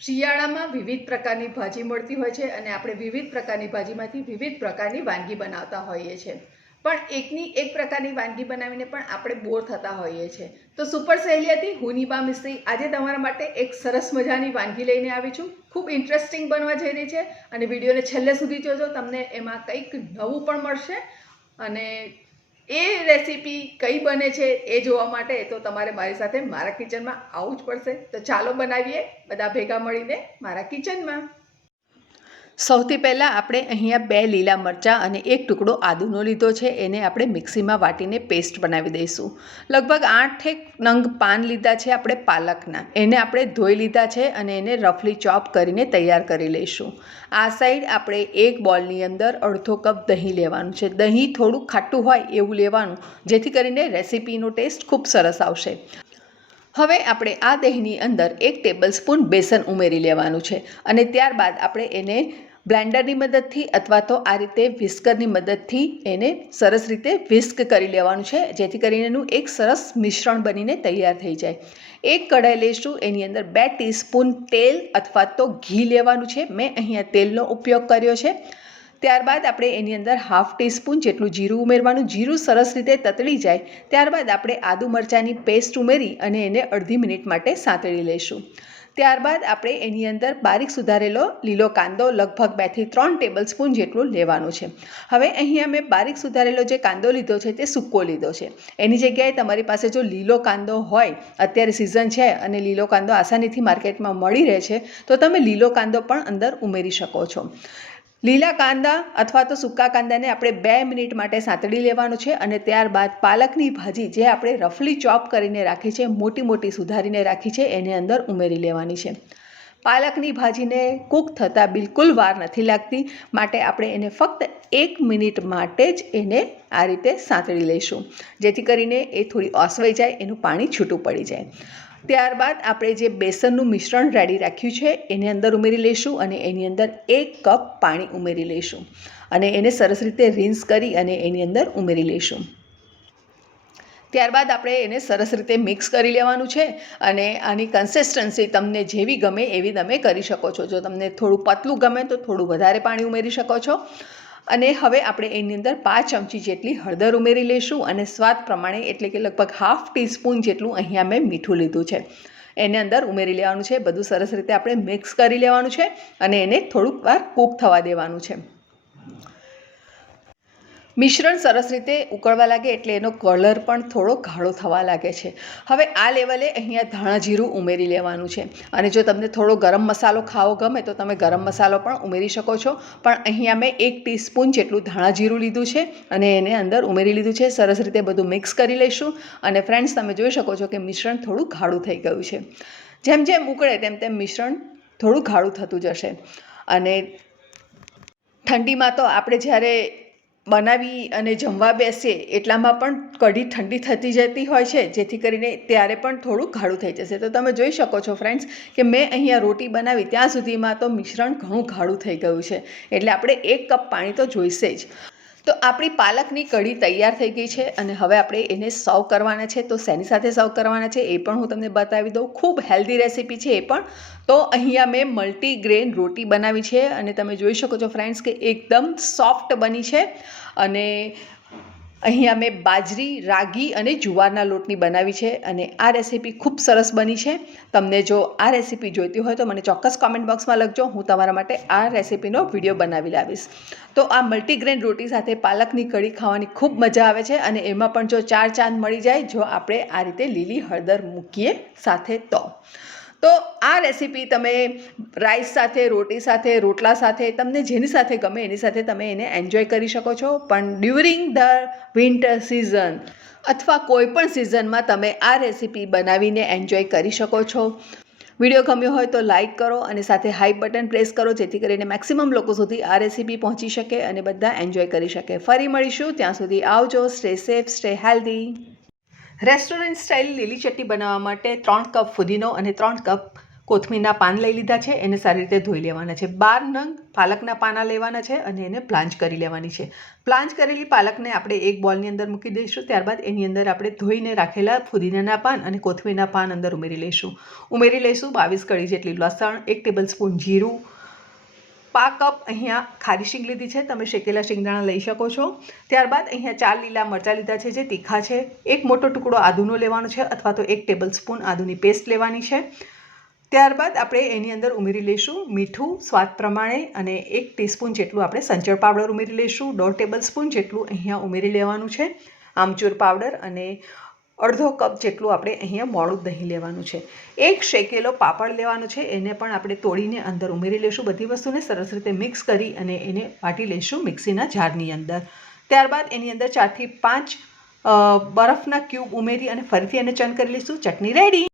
શિયાળામાં વિવિધ પ્રકારની ભાજી મળતી હોય છે અને આપણે વિવિધ પ્રકારની ભાજીમાંથી વિવિધ પ્રકારની વાનગી બનાવતા હોઈએ છીએ, પણ એકની એક પ્રકારની વાનગી બનાવીને પણ આપણે બોર થતા હોઈએ છીએ. તો સુપર સહેલિયાથી હું નિભા મિસ્ત્રી આજે તમારા માટે એક સરસ મજાની વાનગી લઈને આવી છું. ખૂબ ઇન્ટરેસ્ટિંગ બનવા જઈ રહી છે અને વિડીયોને છેલ્લે સુધી જોજો, તમને એમાં કંઈક નવું પણ મળશે. અને એ રેસીપી કઈ બને છે એ જોવા માટે તો તમારે મારી સાથે મારા કિચનમાં આવવું જ પડશે. તો ચાલો બનાવીએ બધા ભેગા મળીને મારા કિચનમાં. સૌથી પહેલાં આપણે અહીંયા 2 લીલા મરચાં અને 1 ટુકડો આદુનો લીધો છે. એને આપણે મિક્સીમાં વાટીને પેસ્ટ બનાવી દઈશું. લગભગ 8 નંગ પાન લીધા છે આપણે પાલકના. એને આપણે ધોઈ લીધા છે અને એને રફલી ચોપ કરીને તૈયાર કરી લઈશું. આ સાઈડ આપણે એક બોલની અંદર અડધો કપ દહીં લેવાનું છે. દહીં થોડું ખાટું હોય એવું લેવાનું, જેથી કરીને રેસીપીનો ટેસ્ટ ખૂબ સરસ આવશે. હવે આપણે આ દહીંની અંદર 1 ટેબલ સ્પૂન બેસન ઉમેરી લેવાનું છે અને ત્યારબાદ આપણે એને બ્લેન્ડરની મદદથી અથવા તો આ રીતે વિસ્કરની મદદથી એને સરસ રીતે વિસ્ક કરી લેવાનું છે, જેથી કરીને એનું એક સરસ મિશ્રણ બનીને તૈયાર થઈ જાય. એક કઢાઈ લઈશું, એની અંદર 2 ટીસ્પૂન તેલ અથવા તો ઘી લેવાનું છે. મેં અહીંયા તેલનો ઉપયોગ કર્યો છે. ત્યારબાદ આપણે એની અંદર 1/2 ટીસ્પૂન જેટલું જીરું ઉમેરવાનું. જીરું સરસ રીતે તતળી જાય ત્યારબાદ આપણે આદુ મરચાંની પેસ્ટ ઉમેરી અને એને અડધી મિનિટ માટે સાંતળી લઈશું. ત્યારબાદ આપણે એની અંદર બારીક સુધારેલો લીલો કાંદો લગભગ 2 થી 3 ટેબલ સ્પૂન જેટલું લેવાનું છે. હવે અહીંયા મેં બારીક સુધારેલો જે કાંદો લીધો છે તે સૂકો લીધો છે. એની જગ્યાએ તમારી પાસે જો લીલો કાંદો હોય, અત્યારે સિઝન છે અને લીલો કાંદો આસાનીથી માર્કેટમાં મળી રહે છે, તો તમે લીલો કાંદો પણ અંદર ઉમેરી શકો છો. લીલા કાંદા અથવા તો સૂકા કાંદાને આપણે 2 મિનિટ માટે સાંતળી લેવાનું છે અને ત્યારબાદ પાલકની ભાજી જે આપણે રફલી ચોપ કરીને રાખી છે, મોટી મોટી સુધારીને રાખી છે, એને અંદર ઉમેરી લેવાની છે. પાલકની ભાજીને કૂક થતાં બિલકુલ વાર નથી લાગતી, માટે આપણે એને ફક્ત 1 મિનિટ માટે જ એને આ રીતે સાંતળી લઈશું, જેથી કરીને એ થોડી ઓસવાઈ જાય, એનું પાણી છૂટું પડી જાય. ત્યારબાદ આપણે જે બેસનનું મિશ્રણ રેડી રાખ્યું છે એને અંદર ઉમેરી લઈશું અને એની અંદર 1 કપ પાણી ઉમેરી લઈશું અને એને સરસ રીતે રિન્સ કરી અને એની અંદર ઉમેરી લઈશું. ત્યારબાદ આપણે એને સરસ રીતે મિક્સ કરી લેવાનું છે અને આની કન્સિસ્ટન્સી તમને જેવી ગમે એવી તમે કરી શકો છો. જો તમને થોડું પતલું ગમે તો થોડું વધારે પાણી ઉમેરી શકો છો. અને હવે આપણે એની અંદર 5 ચમચી જેટલી હળદર ઉમેરી લઈશું અને સ્વાદ પ્રમાણે એટલે કે લગભગ 1/2 ટીસ્પૂન જેટલું અહીંયા મેં મીઠું લીધું છે, એને અંદર ઉમેરી લેવાનું છે. બધું સરસ રીતે આપણે મિક્સ કરી લેવાનું છે અને એને થોડુંક વાર કૂક થવા દેવાનું છે. મિશ્રણ સરસ રીતે ઉકળવા લાગે એટલે એનો કલર પણ થોડો ગાળો થવા લાગે છે. હવે આ લેવલે અહીંયા ધાણા જીરું ઉમેરી લેવાનું છે અને જો તમને થોડો ગરમ મસાલો ખાવો ગમે તો તમે ગરમ મસાલો પણ ઉમેરી શકો છો. પણ અહીંયા મેં 1 ટીસ્પૂન જેટલું ધાણા જીરું લીધું છે અને એને અંદર ઉમેરી લીધું છે. સરસ રીતે બધું મિક્સ કરી લઈશું અને ફ્રેન્ડ્સ, તમે જોઈ શકો છો કે મિશ્રણ થોડું ગાઢું થઈ ગયું છે. જેમ જેમ ઉકળે તેમ તેમ મિશ્રણ થોડું ગાઢું થતું જશે. અને ઠંડીમાં તો આપણે જ્યારે બનાવી અને જમવા બેસીએ એટલામાં પણ કઢી ઠંડી થતી જતી હોય છે, જેથી કરીને ત્યારે પણ થોડું ગાઢું થઈ જશે. તો તમે જોઈ શકો છો ફ્રેન્ડ્સ કે મેં અહીંયા રોટી બનાવી ત્યાં સુધીમાં તો મિશ્રણ ઘણું ગાઢું થઈ ગયું છે, એટલે આપણે 1 કપ પાણી તો જોઈશે જ. તો આપણી પાલકની કઢી તૈયાર થઈ ગઈ છે અને હવે આપણે એને સર્વ કરવાના છે. તો શેની સાથે સર્વ કરવાના છે એ પણ હું તમને બતાવી દઉં. ખૂબ હેલ્ધી રેસીપી છે એ પણ. તો અહીંયા મેં મલ્ટીગ્રેન રોટી બનાવી છે અને તમે જોઈ શકો છો ફ્રેન્ડ્સ કે એકદમ સોફ્ટ બની છે. અને અહીંયા મેં બાજરી, રાગી અને જુવારના લોટની બનાવી છે અને આ રેસીપી ખૂબ સરસ બની છે. તમને જો આ રેસીપી જોઈતી હોય તો મને ચોક્કસ કોમેન્ટ બોક્સમાં લખજો, હું તમારા માટે આ રેસીપીનો વિડીયો બનાવી લાવીશ. તો આ મલ્ટીગ્રેન રોટી સાથે પાલકની કઢી ખાવાની ખૂબ મજા આવે છે અને એમાં પણ જો 4 ચાંદ મળી જાય જો આપણે આ રીતે લીલી હળદર મૂકીએ સાથે તો આ રેસીપી તમે રાઈસ સાથે, રોટી સાથે, રોટલા સાથે, તમને જેની સાથે ગમે એની સાથે તમે એને એન્જોય કરી શકો છો. પણ ડ્યુરિંગ ધ વિન્ટર સિઝન અથવા કોઈ પણ સિઝનમાં તમે આ રેસીપી બનાવીને એન્જોય કરી શકો છો. વિડીયો ગમ્યો હોય તો લાઇક કરો અને સાથે હાઈ બટન પ્રેસ કરો, જેથી કરીને મેક્સિમમ લોકો સુધી આ રેસીપી પહોંચી શકે અને બધા એન્જોય કરી શકે. ફરી મળીશું, ત્યાં સુધી આવજો. Stay safe, stay healthy. Restaurant style લીલી ચટણી બનાવવા માટે 3 કપ ફુદીનો અને 3 કપ કોથમીરના પાન લઈ લીધા છે, એને સારી રીતે ધોઈ લેવાના છે. 12 નંગ પાલકના પાના લેવાના છે અને એને બ્લાન્ચ કરી લેવાની છે. બ્લાન્ચ કરેલી પાલકને આપણે એક બોલની અંદર મૂકી દઈશું. ત્યારબાદ એની અંદર આપણે ધોઈને રાખેલા ફુદીનાના પાન અને કોથમીરના પાન અંદર ઉમેરી લઈશું. 22 કળી જેટલી લસણ, 1 ટેબલ સ્પૂન જીરું, પા કપ અહીંયા ખારી શીંગ લીધી છે, તમે શેકેલા શિંગદાણા લઈ શકો છો. ત્યારબાદ અહીંયા 4 લીલા મરચાં લીધા છે જે તીખા છે. 1 મોટો ટુકડો આદુનો લેવાનો છે અથવા તો 1 ટેબલ સ્પૂન આદુની પેસ્ટ લેવાની છે. ત્યારબાદ આપણે એની અંદર ઉમેરી લઈશું મીઠું સ્વાદ પ્રમાણે અને 1 ટીસ્પૂન જેટલું આપણે સંચળ પાવડર ઉમેરી લઈશું. 1.5 ટેબલ સ્પૂન જેટલું અહીંયા ઉમેરી લેવાનું છે આમચૂર પાવડર અને અડધો કપ જેટલું આપણે અહીંયા મોળું દહીં લેવાનું છે. 1 શેકેલો પાપડ લેવાનો છે, એને પણ આપણે તોડીને અંદર ઉમેરી લઈશું. બધી વસ્તુને સરસ રીતે મિક્સ કરી અને એને વાટી લઈશું મિક્સીના જારની અંદર. ત્યારબાદ એની અંદર 4 થી 5 બરફના ક્યુબ ઉમેરી અને ફરીથી એને ચર્ન કરી લઈશું. ચટણી રેડી.